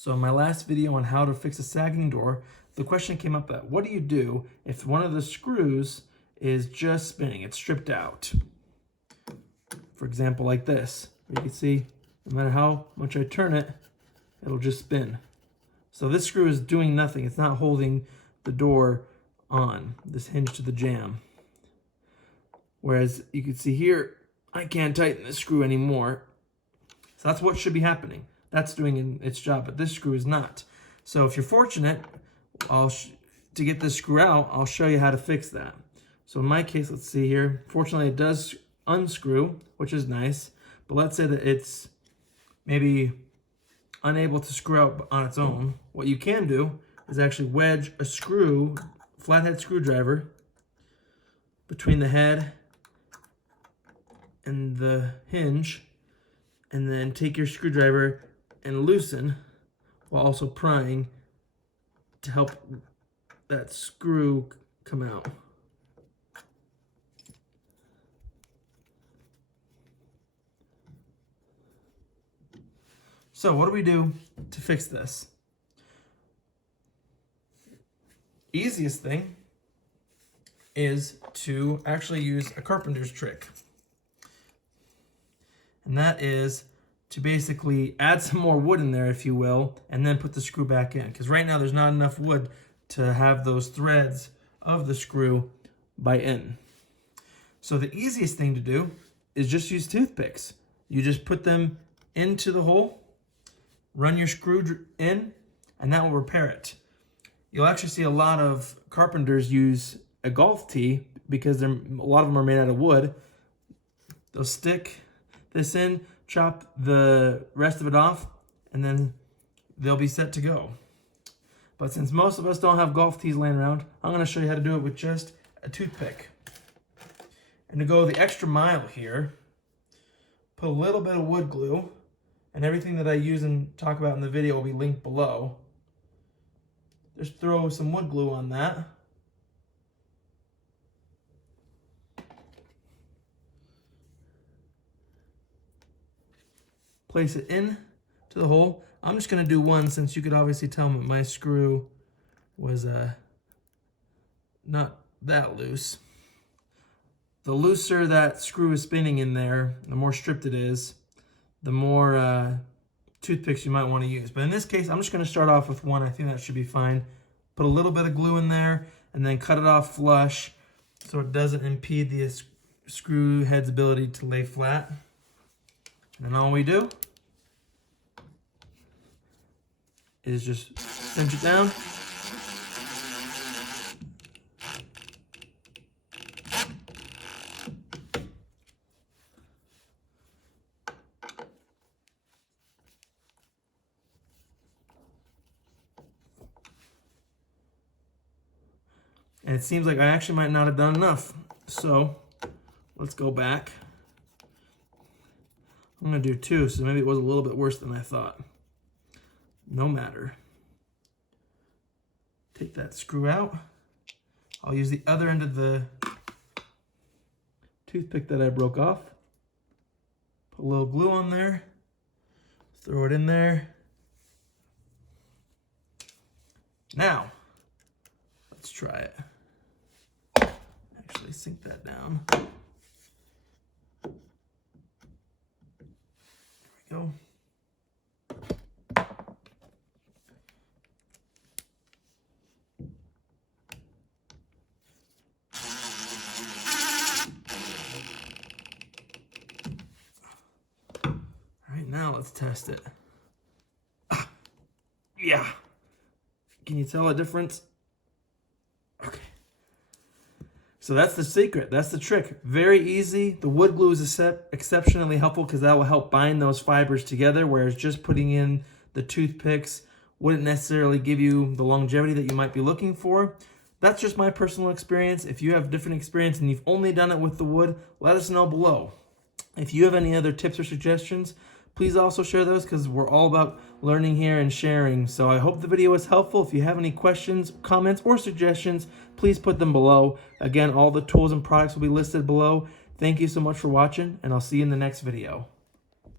So in my last video on how to fix a sagging door, the question came up that what do you do if one of the screws is just spinning, it's stripped out? For example, like this. You can see, no matter how much I turn it, it'll just spin. So this screw is doing nothing. It's not holding the door on, this hinge to the jamb. Whereas you can see here, I can't tighten this screw anymore. So that's what should be happening. That's doing its job, but this screw is not. So if you're fortunate, to get this screw out, I'll show you how to fix that. So in my case, let's see here. Fortunately, it does unscrew, which is nice. But let's say that it's maybe unable to screw out on its own. What you can do is actually wedge a screw, flathead screwdriver, between the head and the hinge, and then take your screwdriver and loosen while also prying to help that screw come out. So what do we do to fix this? Easiest thing is to actually use a carpenter's trick. And that is to basically add some more wood in there, if you will, and then put the screw back in. Because right now there's not enough wood to have those threads of the screw bite in. So the easiest thing to do is just use toothpicks. You just put them into the hole, run your screw in, and that will repair it. You'll actually see a lot of carpenters use a golf tee because a lot of them are made out of wood. They'll stick this in, chop the rest of it off, and then they'll be set to go. But since most of us don't have golf tees laying around, I'm going to show you how to do it with just a toothpick. And to go the extra mile here, put a little bit of wood glue, and everything that I use and talk about in the video will be linked below. Just throw some wood glue on that. Place it in to the hole. I'm just going to do one since you could obviously tell that my screw was not that loose. The looser that screw is spinning in there, the more stripped it is, the more toothpicks you might want to use. But in this case, I'm just going to start off with one. I think that should be fine. Put a little bit of glue in there and then cut it off flush so it doesn't impede the screw head's ability to lay flat. And then all we do is just cinch it down. And it seems like I actually might not have done enough. So let's go back. I'm going to do two, so maybe it was a little bit worse than I thought. No matter. Take that screw out. I'll use the other end of the toothpick that I broke off. Put a little glue on there. Throw it in there. Now, let's try it. Actually sink that down. Go. All right, now let's test it. Yeah. Can you tell a difference? Okay. So that's the secret. That's the trick. Very easy. The wood glue is exceptionally helpful because that will help bind those fibers together, whereas just putting in the toothpicks wouldn't necessarily give you the longevity that you might be looking for. That's just my personal experience. If you have different experience and you've only done it with the wood, let us know below. If you have any other tips or suggestions, please also share those because we're all about learning here and sharing. So I hope the video was helpful. If you have any questions, comments, or suggestions, please put them below. Again, all the tools and products will be listed below. Thank you so much for watching, and I'll see you in the next video.